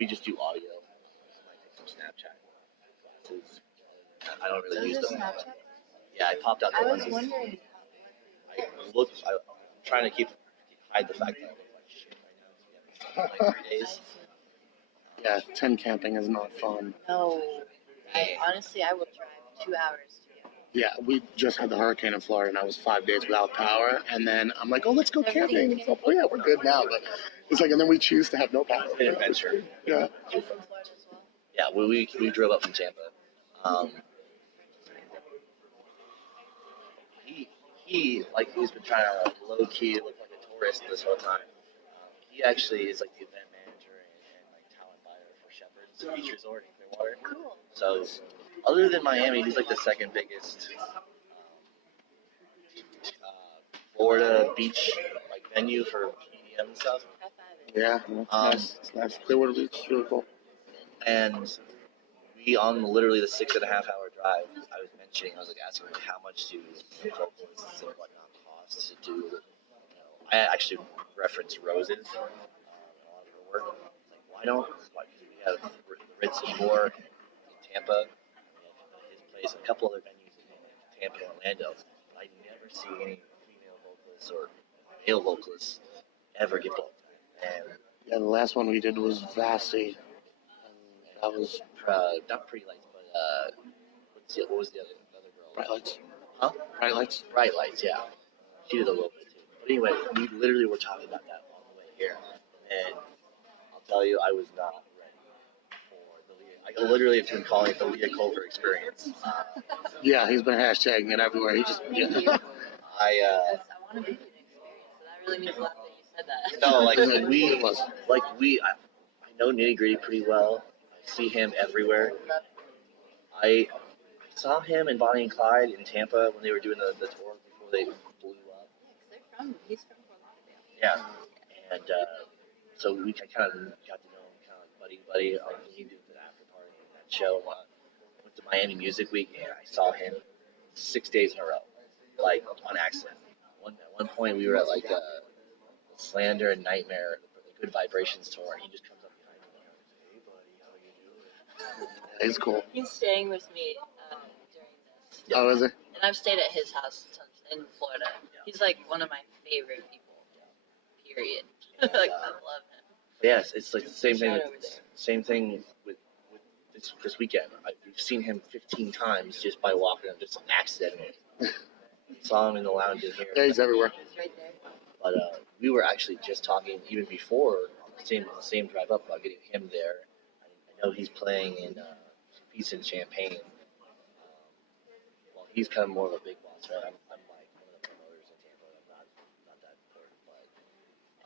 we just do audio. I might take some Snapchat classes. I don't really use them. Yeah, I popped out the I ones. was wondering. I'm trying to hide the fact that I look like shit right now. Like 3 days. Yeah, tent camping is not fun. No. Honestly, I would drive 2 hours to get. Yeah, we just had the hurricane in Florida, and I was 5 days without power. And then I'm like, oh, let's go camping. It's like, oh, yeah, we're good now. But it's like, and then we choose to have no power. It's an adventure. Yeah. You from Florida as well? Yeah, we drove up from Tampa. He's been trying to low key look like a tourist this whole time. He actually is like the event manager and like talent buyer for Shepherd's Beach Resort in Clearwater. Cool. So other than Miami, he's like the second biggest Florida beach like venue for EDM and stuff. Yeah, nice. It's nice. Clearwater Beach is really cool. And we on literally the 6.5 hour drive, I was asking like, how much do vocalists and whatnot cost to do. I actually reference Roses in a lot of her work. Like, why we have the Ritz Ybor in Tampa, his place, a couple other venues in Tampa and Orlando. But I never see any female vocalists or male vocalists ever get booked. And yeah, the last one we did was Vassy. That was not Pretty Lights, but what was the other girl? Bright Lights. Huh? Bright Lights. Bright Lights, yeah. She did a little bit too. But anyway, we literally were talking about that on the way here, and I'll tell you, I was not ready for the Leah. I literally have been calling it the Leah Culver experience. Yeah, he's been hashtagging it everywhere. He just Thank you. I want to make an experience, so that really means a lot that you said that. No, I know Nitty Gritty pretty well. I see him everywhere. I saw him and Bonnie and Clyde in Tampa when they were doing the tour before they blew up. He's from Fort Lauderdale. Yeah, and so we kind of got to know him, kind of like buddy. He did the after party at that show. Went to Miami Music Week, and I saw him 6 days in a row, like on accident. At one point, we were at like Slander and Nightmare, the Good Vibrations tour, and he just comes up behind me and goes, "Hey, buddy, how you doing?" It's cool. He's staying with me during this. Oh, is it? And I've stayed at his house in Florida. He's like one of my favorite people. Period. Like I love him. Yes, it's like the same thing. Same thing with this weekend. We've seen him 15 times just by walking up, just accidentally. Saw him in the lounge in here. Yeah, he's everywhere. He's right there. But we were actually just talking even before on the same drive up about getting him there. I know he's playing in Peace and Champagne. Well, he's kind of more of a big boss, right? I'm like one of the promoters in Tampa. I'm not that important, but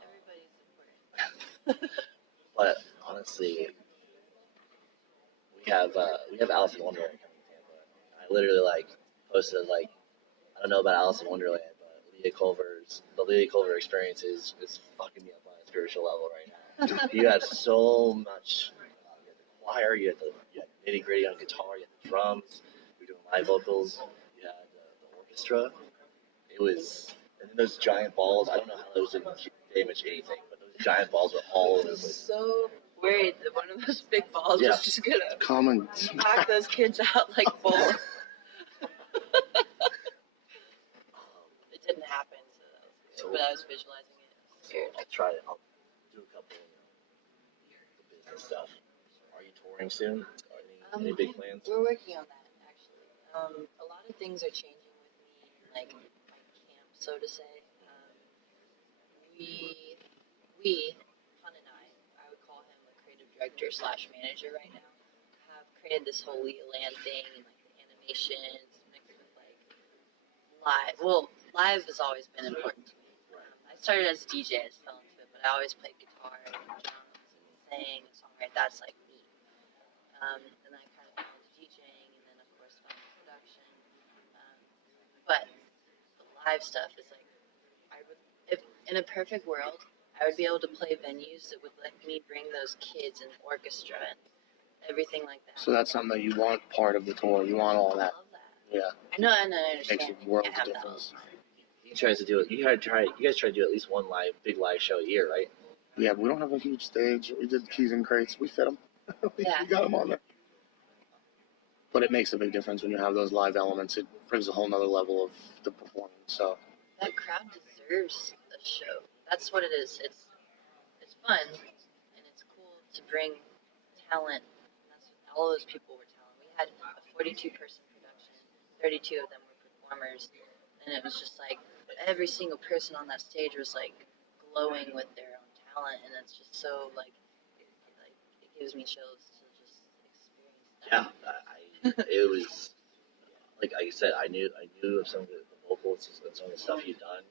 Everybody's important. but honestly, we have Alice in Wonderland coming to Tampa. I literally posted I don't know about Alice in Wonderland, but the Leah Culver experience is fucking me up on a spiritual level right now. You had so much. You had the choir, you had Nitty Gritty on guitar, you had the drums, you were doing live vocals, you had the orchestra. It was, and then those giant balls. I don't know how those didn't damage anything, but those giant balls were all over the place. So worried that one of those big balls was just gonna knock those kids out like balls. It didn't happen, so but I was visualizing it. So I'll try it. I'll do a couple of business stuff. Are you touring soon? Any big plans? We're working on that actually. A lot of things are changing with me, like my camp, so to say. We, Hun and I would call him the creative director / manager right now, have created this whole Leah Land thing and like the animations mixed with like live. Well, live has always been important to me. I started as a DJ, I just fell into it, but I always played guitar and drums and sang and songwrite. That's like me. And then I kind of fell into DJing, and then of course fell into production. But the live stuff is like, if in a perfect world, I would be able to play venues that would let me bring those kids and orchestra and everything like that. So that's something that you want part of the tour. You want all that. I love that. Yeah. I know, and I understand. Makes a world of difference. He tries to do it. You guys try to do at least one big live show a year, right? Yeah, we don't have a huge stage. We did keys and crates. We fit them. we got them on there. But it makes a big difference when you have those live elements. It brings a whole nother level of the performance. So that crowd deserves a show. That's what it is. It's fun and it's cool to bring talent. That's all those people were talent. We had a 42-person production. 32 of them were performers, and it was just like every single person on that stage was like glowing with their own talent, and it's just so like it gives me chills to just experience that. Yeah, it was like I said, I knew of some of the vocals and some of the stuff you'd done.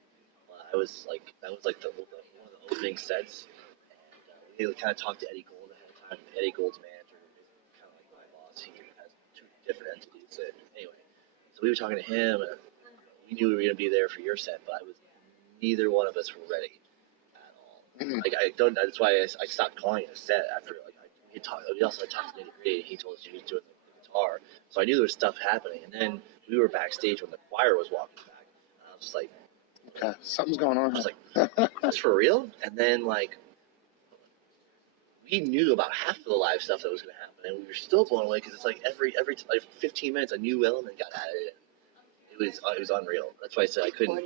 I was like that was like one of the opening sets, and we kind of talked to Eddie Gold ahead of time. Eddie Gold's manager is kind of like my boss. He has two different entities. And anyway, so we were talking to him, and we knew we were gonna be there for your set, but neither one of us were ready at all. Like I don't. That's why I stopped calling it a set after like we also talked to Nitty Gritty. He told us he was doing the guitar, so I knew there was stuff happening. And then we were backstage when the choir was walking back. And I was just like, okay, something's going on. I was like, that's for real. And then like we knew about half of the live stuff that was going to happen, and we were still blown away because it's like every like 15 minutes a new element got added. It was unreal. That's why I said I couldn't.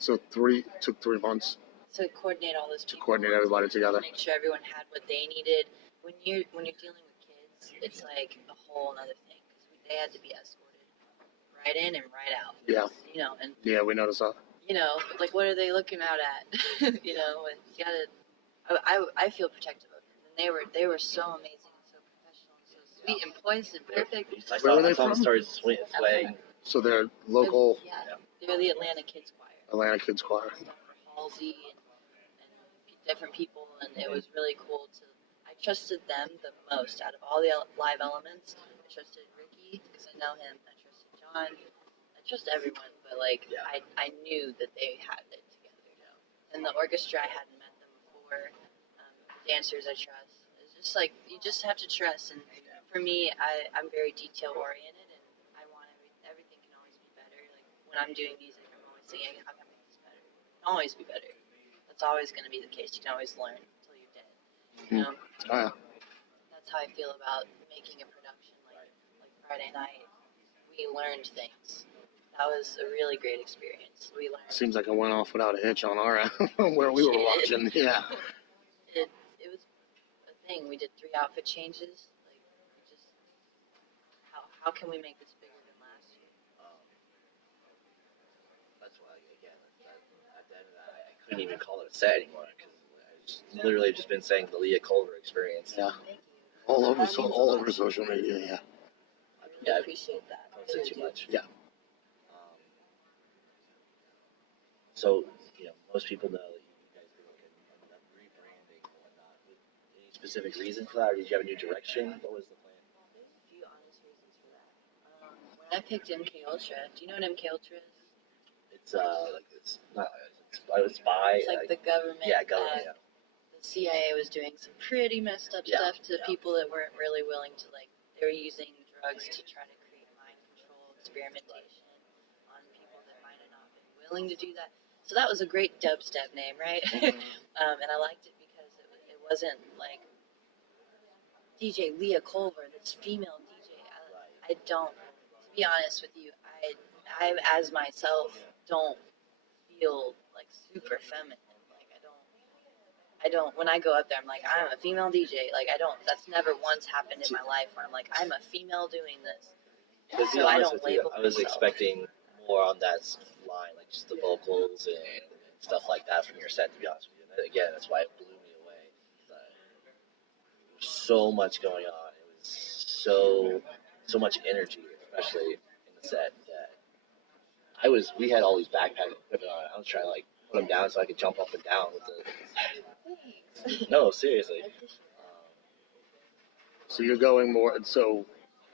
So took 3 months to coordinate all those people, to coordinate everybody together. Make sure everyone had what they needed. When you're dealing with kids, it's like a whole other thing because they had to be escorted right in and right out. Yeah. You know, and yeah, we noticed that. You know, like what are they looking out at? You know, and you gotta. I feel protective of them, and they were so amazing and so professional and so sweet and poised and perfect. Where were they from? from? Started swaying. So they're local. Yeah, they're the Atlanta Kids Choir. Atlanta Kids Choir. Halsey and different people, and it was really cool to. I trusted them the most out of all the live elements. I trusted Ricky because I know him. I trusted John. I trust everyone, but like I knew that they had it together. And the orchestra, I hadn't met them before. Dancers, I trust. It's just like you just have to trust. And for me, I'm very detail oriented, and I want everything can always be better. Like when I'm doing music, I'm always saying, how can I make this better? It can always be better. That's always going to be the case. You can always learn until you're dead. You know? Oh, yeah. That's how I feel about making a production like Friday night. We learned things. That was a really great experience. We learned. Seems like it went off without a hitch on our end where we were watching. Yeah. It was a thing. We did 3 outfit changes. Like, just how can we make this bigger than last year? That's why again, at the end of that, I couldn't even call it a set anymore because I literally just been saying the Leah Culver experience. Yeah. All over social media. Yeah. I appreciate that. Don't say too much. Yeah. So, most people know that you guys are looking at rebranding and whatnot. Any specific reason for that, or did you have a new direction? What was the plan? There's a few honest reasons for that. When I picked MK Ultra, do you know what MK Ultra is? It's it's not it's by It's like the government. Yeah, government. Yeah. The CIA was doing some pretty messed up stuff to people that weren't really willing to they were using drugs to try to create mind control experimentation on people that might have not been willing to do that. So that was a great dubstep name, right? And I liked it because it wasn't like DJ Leah Culver, this female DJ. I don't, to be honest with you, I as myself don't feel like super feminine. Like I don't. When I go up there, I'm like, I'm a female DJ. Like I don't. That's never once happened in my life where I'm like, I'm a female doing this. To be honest with you, I was expecting more on that line, like just the vocals and stuff like that from your set. To be honest with you, and again, that's why it blew me away. So much going on. It was so much energy, especially in the set. That we had all these backpack equipment on. I was trying to put them down so I could jump up and down with the. No, seriously. So you're going more. So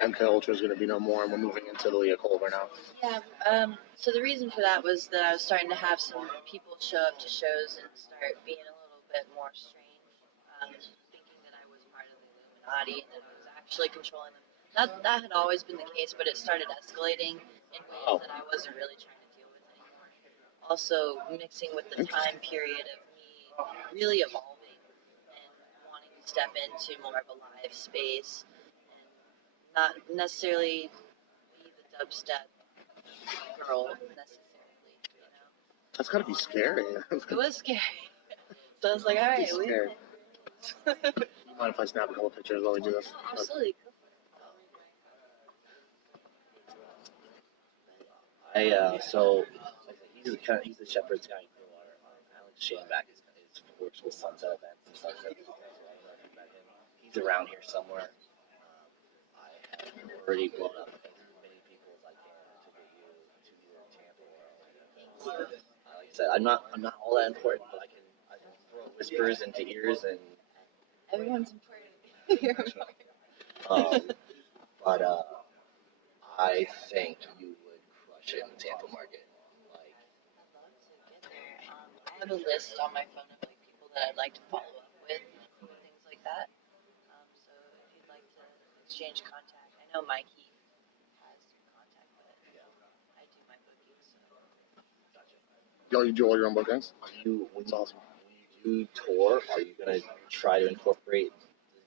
MK Ultra is going to be no more, and we're moving into the Leah Culver now. Yeah. So the reason for that was that I was starting to have some people show up to shows and start being a little bit more strange, thinking that I was part of the Illuminati and that I was actually controlling them. That had always been the case, but it started escalating in ways that I wasn't really trying to deal with anymore. also mixing with the time period of me really evolving and wanting to step into more of a live space and not necessarily be the dubstep girl necessarily, you know. That's gotta be scary. It was scary. So I was like, all right, we. Mind if I snap a couple pictures while we do this? Oh, absolutely. So he's the Shepherd's guy in Clearwater. Alex Shanback works with Sunset Events and Sunset Events. I don't know if you've met him. He's around here somewhere. I have already blown up as many people as I can to get you to either Tampa or Orlando. Like I said, I'm not all that important, but I can throw whispers into ears and Everyone's important. But I think you would crush it in the Tampa market. Like, I'd love to get there. I have a list on my phone of like people that I'd like to follow up with and things like that. So if you'd like to exchange contact, I know Mikey has your contact, but I do my bookings. So. Y'all, you do all your own bookings? It's awesome. When you tour, are you gonna try to incorporate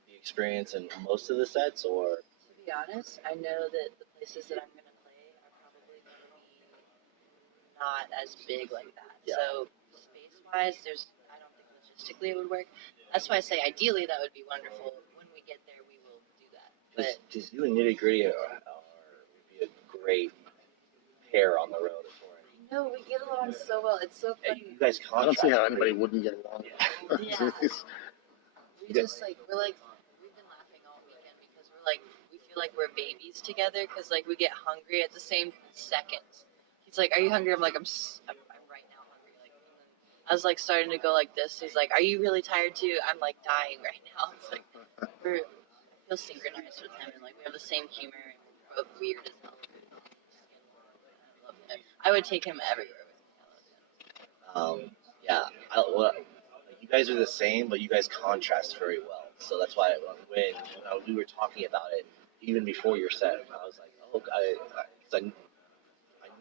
the experience in most of the sets, or? To be honest, I know that the places that I'm gonna play are probably gonna be not as big like that. Yeah. So space-wise, I don't think logistically it would work. That's why I say ideally that would be wonderful. When we get there, we will do that. But just you and Nitty Gritty would be a great pair on the road. No, we get along so well. It's so funny. You guys I don't see how anybody wouldn't get along. Yeah. We've been laughing all weekend because we feel like we're babies together because we get hungry at the same second. He's like, "Are you hungry?" I'm like, I'm right now hungry. I was starting to go like this. He's like, "Are you really tired too?" I'm dying right now. It's I feel synchronized with him and we have the same humor and we're both weird as hell. I love him. I would take him everywhere. Yeah, you guys are the same, but you guys contrast very well. So that's why when we were talking about it, even before your set, I was like, oh, I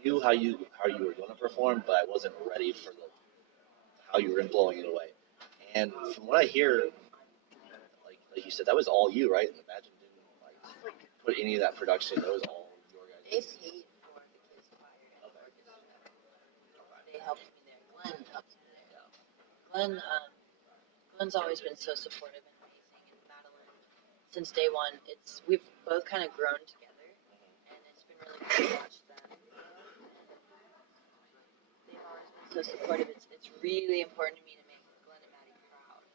knew how you were going to perform, but I wasn't ready for how you were blowing it away. And from what I hear, like you said, that was all you, right? Imagine didn't put any of that production. That was all your guys. They paid for the kids' choir and orchestra. They helped me there. Glenn helped me there. Glenn's always been so supportive and amazing, and Madeline, since day one, we've both kind of grown together, and it's been really cool to watch them. They've always been so supportive. It's really important to me to make Glenn and Maddie proud.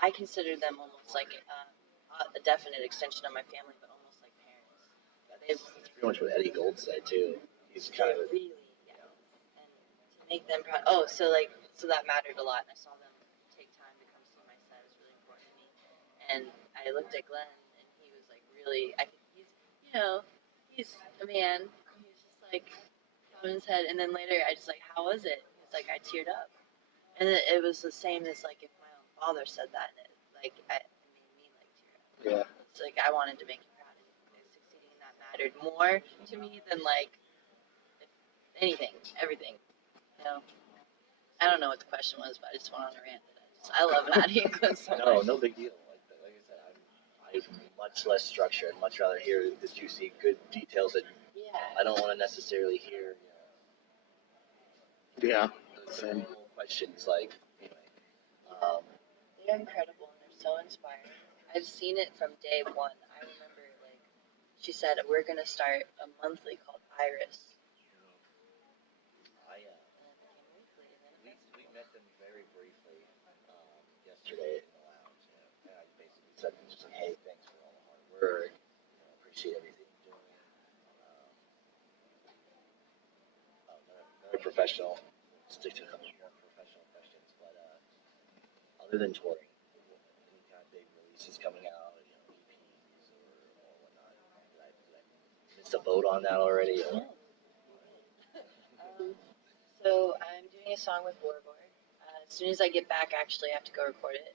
I consider them almost like a definite extension of my family, but almost like parents. That's pretty much what Eddie Gold said too. He's kind of really, yeah. And to make them proud. Oh, so that mattered a lot. And I saw them take time to come see my set. It was really important to me. And I looked at Glenn, and he was really. He's a man. He was just on his head. And then later, I just how was it? He was I teared up. And it was the same as if my own father said that, and it made me tear up. Yeah. It's I wanted to make him proud, and succeeding in that mattered more to me than anything, everything. I don't know what the question was, but I just went on a rant. I love Maddie and Glenn so much. No big deal. Like I said, I'm much less structured. I'd much rather hear the juicy, good details that I don't want to necessarily hear. Yeah. Same questions They're incredible and they're so inspiring. I've seen it from day one. I remember she said we're gonna start a monthly called Iris. We met them very briefly yesterday in the lounge, and I basically said hey, thanks for all the hard work. Appreciate everything you're doing. Another professional. Stick to a couple more professional questions, but other than touring, any kind of big releases coming out, EPs or whatnot. Did I miss a boat on that already? Or? So I'm doing a song with Borgore. As soon as I get back, actually, I have to go record it.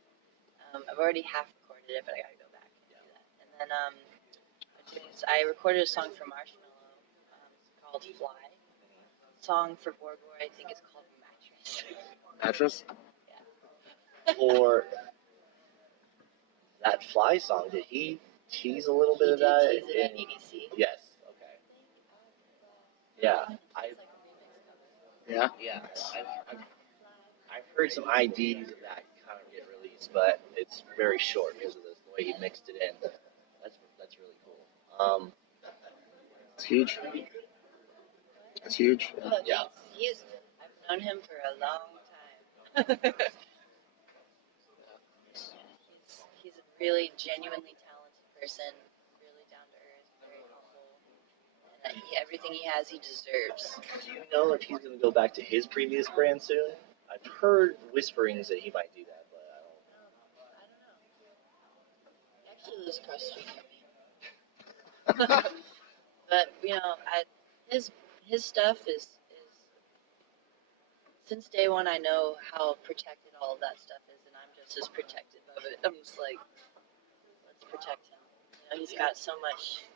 I've already half recorded it, but I gotta go back and do that. And then I recorded a song for Marshmello called Fly. song for Borgore, I think it's called Mattress. Mattress? Yeah. For that Fly song, did he tease a little bit of that? He did tease it in EDC. Yes. Okay. Yeah. Yeah. Yeah. I've heard some IDs of that kind of get released, but it's very short because of the way he mixed it in. That's really cool. It's huge. It's huge. Oh, Yeah. I've known him for a long time. He's a really genuinely talented person, really down to earth, very humble, and everything he has, he deserves. Do you know if he's going to go back to his previous brand soon? I've heard whisperings that he might do that, but I don't. I don't know. He actually lives across the street from me. But his stuff is since day one. I know how protected all of that stuff is, and I'm just as protective of it. I'm just like, let's protect him. He's got so much.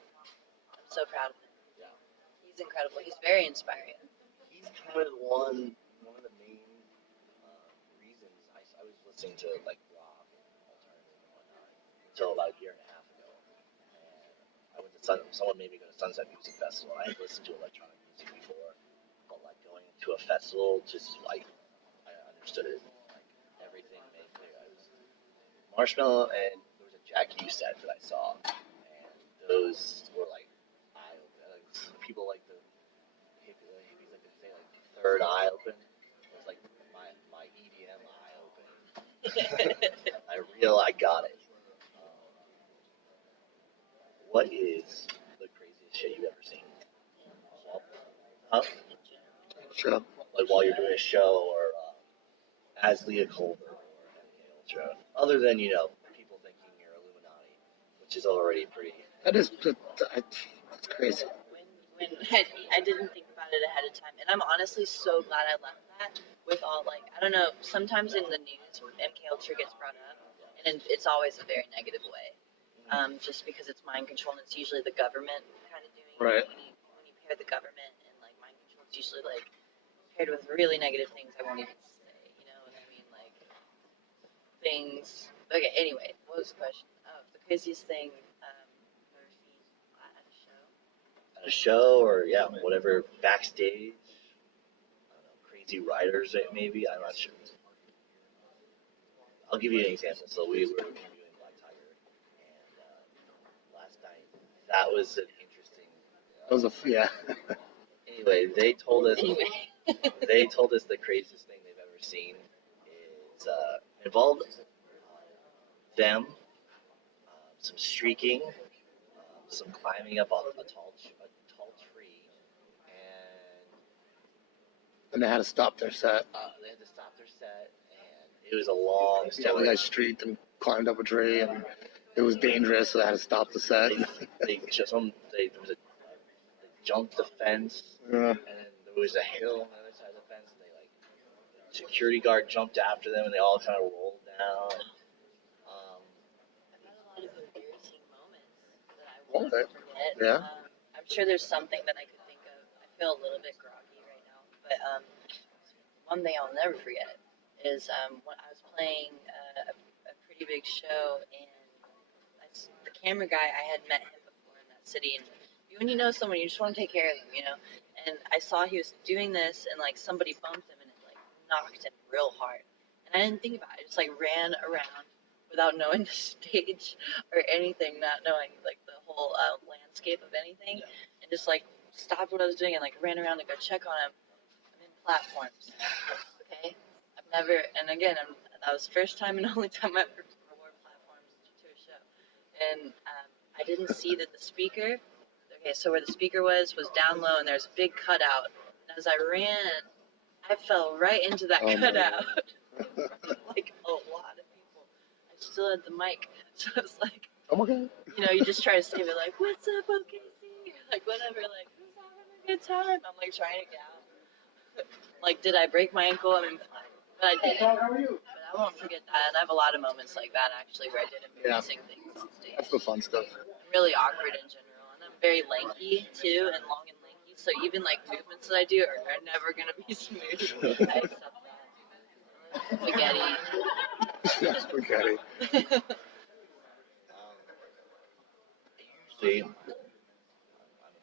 I'm so proud of him. Yeah. He's incredible. He's very inspiring. He's kind of one of the main reasons I was listening to like rock and alternative and whatnot until about a year and a half ago. And I went to someone made me go to Sunset Music Festival. I had listened to electronic music before, but like going to a festival, just like I understood it. Like everything made clear. I was Marshmello, and there was a Jack U set that I saw, and those were like eye opening. Like, people like the hippies like to say like third eye open. It was like my EDM eye opening. I got it. What is the craziest shit you've ever seen? Huh? Sure. Like while you're doing a show or as Leah Culver or MK Ultra. Other than, people thinking you're Illuminati, which is already pretty. That is, that's crazy. When I didn't think about it ahead of time, and I'm honestly so glad I left that with all I don't know. Sometimes in the news, MK Ultra gets brought up, and it's always a very negative way. Just because it's mind control, and it's usually the government kind of doing Right. it. When you pair the government and like mind control, it's usually like paired with really negative things I won't even say. You know what I mean? Like things. Okay. Anyway, what was the question? Oh, the craziest thing Murphy at a show. At a show or whatever backstage. I don't know, crazy writers maybe. I'm not sure. I'll give you an example. So we were interviewing Black Tiger, and last night that was an interesting. That was yeah. Anyway, they told us the craziest thing they've ever seen is involved them, some streaking, some climbing up on a tall tree, And they had to stop their set. they had to stop their set, and it was a long Yeah, story. the guy streaked and climbed up a tree, and it was dangerous, so they had to stop the set. They jumped the fence, Yeah. and then there was a hill on the other side of the fence, and security guard jumped after them, and they all kind of rolled down. I've had a lot of embarrassing moments that I Okay. won't forget. Yeah. I'm sure there's something that I could think of. I feel a little bit groggy right now, but one thing I'll never forget is when I was playing a pretty big show, and the camera guy, I had met him before in that city, and when you know someone, you just want to take care of them, And I saw he was doing this, and like somebody bumped him, and it like knocked him real hard. And I didn't think about it. I just like ran around without knowing the stage or anything, not knowing like the whole landscape of anything, and just like stopped what I was doing and like ran around to go check on him. I'm in platforms. Okay, I've never, and again, that was the first time and only time I ever wore platforms to a show, and I didn't see that the speaker. Okay, so where the speaker was down low, and there's a big cutout. And as I ran, I fell right into that cutout. Like a lot of people. I still had the mic, so I was like, Oh my god. You just try to save it, like, what's up, OKC? Like, whatever, like, who's having a good time? I'm like trying to get out. Like, did I break my ankle? I mean, but I didn't. But I won't forget that. And I have a lot of moments like that, actually, where I did embarrassing things on stage. That's the fun stuff. I'm really awkward in general. And I'm very lanky, too, and long and lanky. So even like movements that I do are never gonna be smooth. I accept that. Spaghetti. Spaghetti. Usually, I'm a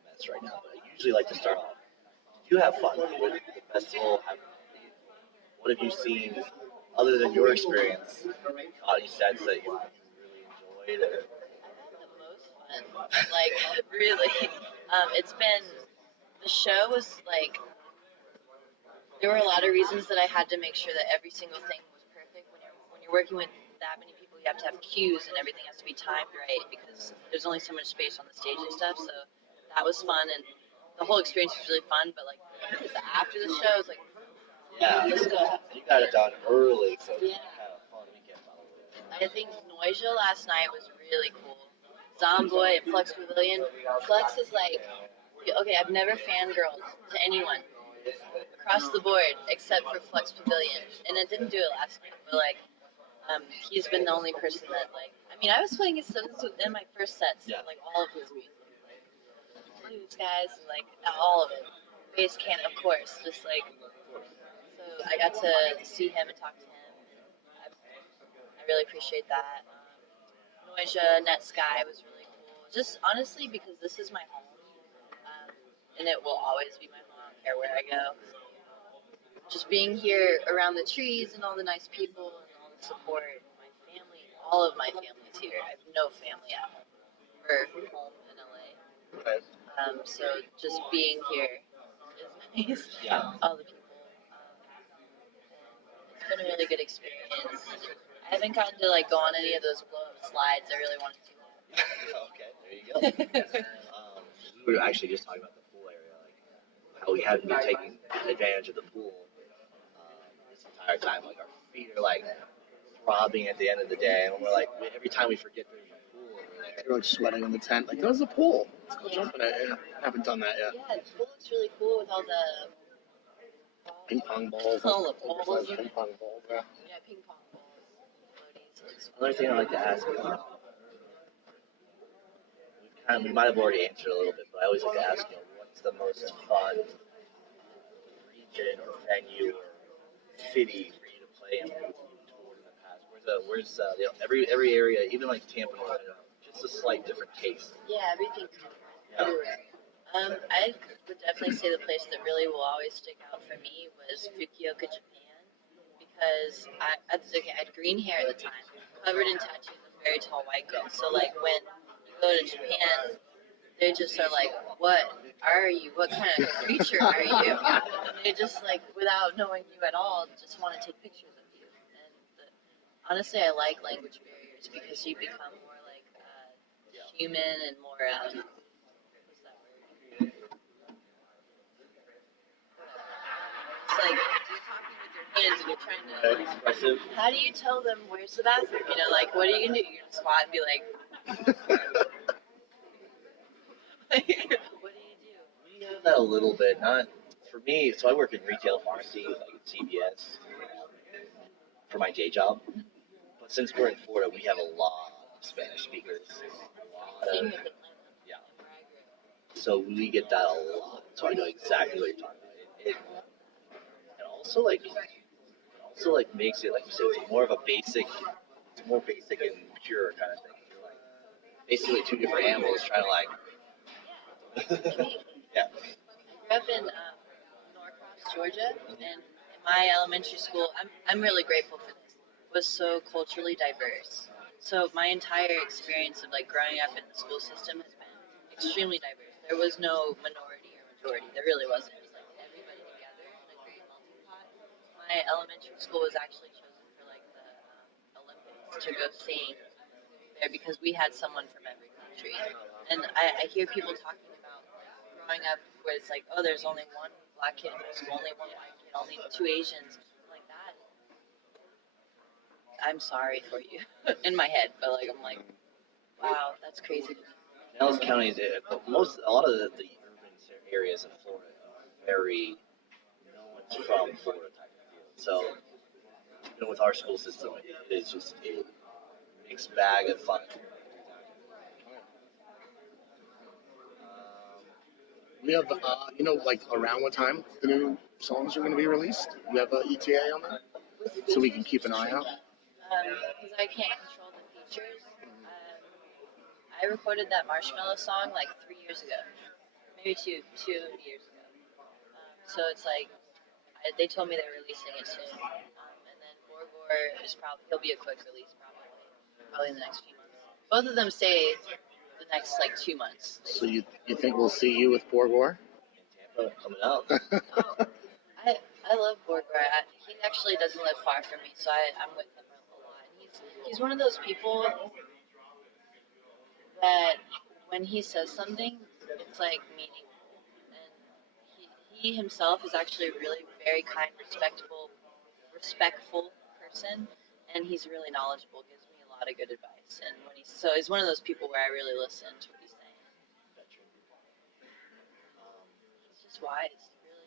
mess right now, but I usually like to start off. Did you have fun with the festival? What have you seen other than your experience? Any sets that you really enjoyed? Or? The most fun. Like, really. It's been, the show was like, there were a lot of reasons that I had to make sure that every single thing was perfect. When you're working with that many people, you have to have cues and everything has to be timed right because there's only so much space on the stage and stuff. So that was fun, and the whole experience was really fun. But like after the show, it was like, yeah, let's go. You got it done early, so yeah. Kind of fun weekend. I think Noisia last night was really cool. Zomboy and Flux Pavilion. Flux is like, okay, I've never fangirled to anyone across the board except for Flux Pavilion, and I didn't do it last night. But like, he's been the only person that like. I mean, I was playing his stuff in my first sets, like all of his music, like blues guys, and like all of it. Bass can, of course, just like. So I got to see him and talk to him. And I really appreciate that. Noisia, Net Sky was really cool. Just honestly, because this is my home, and it will always be my home. I don't care where I go. Just being here around the trees and all the nice people and all the support. My family, all of my family's here. I have no family at home or home in LA. Right. So just being here is nice. Yeah. All the people. It's been a really good experience. I haven't gotten to like go on any of those blow up slides. I really wanted to. Okay, there you go. We were actually just talking about the pool area, like how we haven't been taking advantage of the pool this entire time. Like our feet are like throbbing at the end of the day, and we're like every time we forget there's a pool over there. You're like sweating in the tent. Like, there's a pool. Let's go jump in it. Yeah, I haven't done that yet. Yeah, the pool looks really cool with all the Ping pong balls. All the balls. Ping pong balls. Yeah. Yeah, ping pong balls, floaties. Another thing I'd like to ask. We might have already answered a little bit, but I always like to ask, what's the most fun region or venue or city for you to play in or toured in the past? Where's every area, even like Tampa, just a slight different taste. Yeah, everything's different everywhere. I would definitely say the place that really will always stick out for me was Fukuoka, Japan, because I had green hair at the time, covered in tattoos, and very tall white girl. So like when you go to Japan, they just are like, what are you? What kind of creature are you? And they just like, without knowing you at all, just want to take pictures of you. And honestly, I like language barriers because you become more like human and more. What's that word? It's like you're talking with your hands and you're trying to. Like, expressive. how do you tell them where's the bathroom? You know, like what are you gonna do? You're gonna squat and be like. Like, what do you do? We have that a little bit. Not for me. So I work in retail pharmacy, like at CVS, for my day job. But since we're in Florida, we have a lot of Spanish speakers. Same with Atlanta. Yeah. So we get that a lot. So I know exactly what you're talking about. It also makes it, like you said, it's more of a basic, it's more basic and pure kind of thing. You're like basically two different animals trying to like. Yeah. I grew up in Norcross, Georgia, and in my elementary school, I'm really grateful for this, was so culturally diverse. So my entire experience of like growing up in the school system has been extremely diverse. There was no minority or majority. There really wasn't. It was like everybody together in a great melting pot. My elementary school was actually chosen for like the Olympics to go sing there because we had someone from every country. And I hear people talking about growing up where it's like, oh, there's only one black kid in my school, only one white kid, only two Asians, like that. I'm sorry for you in my head, but like I'm like, wow, that's crazy. Dallas County is a lot of the urban areas in Florida are very no one's from Florida type of deal. So with our school system, it is just a mixed bag of fun. We have, like around what time the new songs are going to be released? We have ETA on that, so we can keep an eye out. Because I can't control the features. I recorded that Marshmello song like 3 years ago, maybe two years ago. So it's like they told me they're releasing it soon, and then Borgore is he'll be a quick release probably in the next few months. Both of them say the next like 2 months. So you think we'll see you with Borgore? Coming out. I love Borgore. He actually doesn't live far from me, so I'm with him a lot. He's one of those people that when he says something, it's like meaningful. And he himself is actually a really very kind, respectful person, and he's really knowledgeable. Gives me a lot of good advice, and he's one of those people where I really listen to what he's saying. He's just wise, really.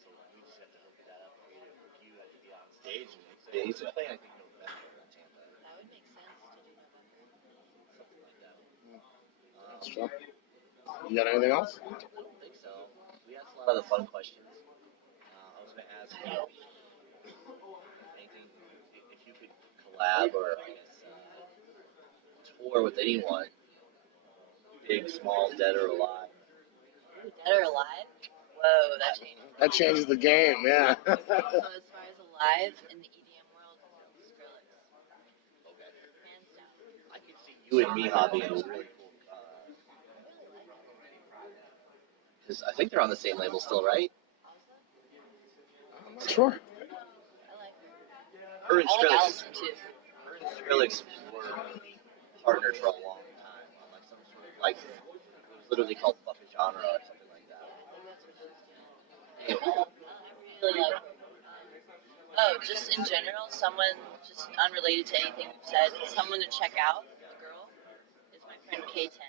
So we just have to hook that up for you. You have to be on stage. And he's playing, I think, November in Tampa. That would make sense to do November. Something like that. That's true. You got anything else? I don't think so. We asked a lot of the fun questions. I was going to ask you, anything, if you could collab or, I guess, tour with anyone, big, small, dead or alive. Dead or alive? Whoa, that changes. That changes the game, yeah. So as far as alive in the EDM world, Skrillex. Okay. Hands down. I could see you and Miha being a really cool. Because I think they're on the same label still, right? I'm not sure. I like her. Her and I like Skrillex. Allison too. Her and Skrillex were partnered for a long time on like some sort of like it was literally called Fuck a Genre or something like that. I really like her. Just in general, someone just unrelated to anything we've said, someone to check out, a girl, is my friend K10.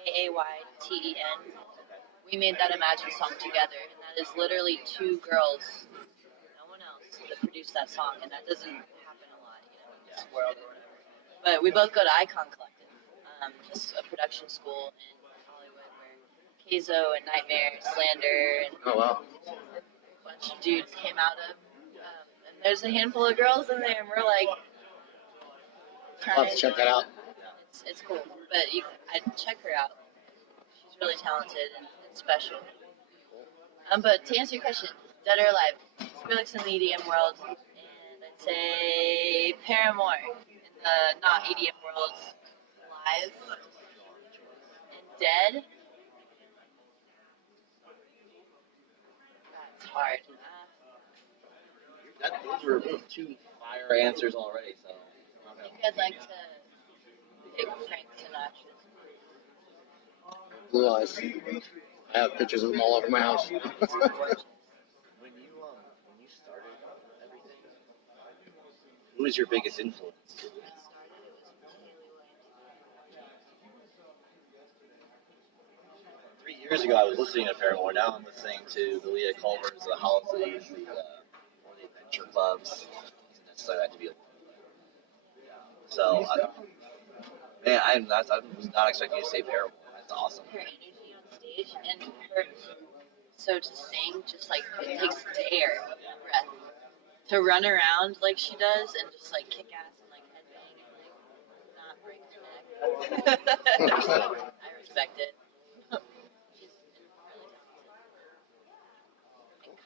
Kayten. We made that Imagine song together, and that is literally two girls, no one else, that produced that song, and that doesn't happen a lot, in this world or whatever. But we both go to Icon Collective, just a production school in Hollywood where Keizo and Nightmare, Slander, and Oh, wow. a bunch of dudes came out of. And there's a handful of girls in there, and we're like I'll have to check that out. It's cool, but I'd check her out. She's really talented and special. But to answer your question, dead or alive, Skrillex in the EDM world, and I'd say Paramore in the not EDM world, live and dead. That's hard. Those were two fire answers already, so. I think I'd like to pick Frank Sinatra. Blue eyes. I have pictures of them all over my house. When you started everything, who was your biggest influence? 3 years ago, I was listening to Paramore. Now I'm listening to the Leah Culvers, the Halseys, or the Adventure Clubs. It doesn't necessarily have to be a so, I was not expecting you to say Paramore. That's awesome. Her energy on stage and so to sing just like it takes air, breath. To run around like she does and just like kick ass and like headbang and like not break her neck. I respect it. She's really talented and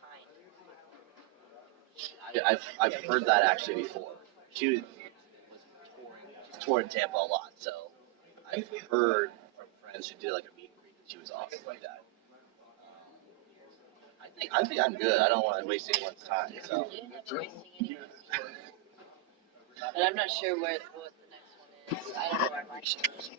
kind. I've heard that actually before. She's touring Tampa a lot, so I've heard from friends who did like a meet and greet that she was awesome like that. I think I'm good. I don't want to waste anyone's time. So. You're never wasting anyone's time. But I'm not sure what the next one is. I don't know where my show is.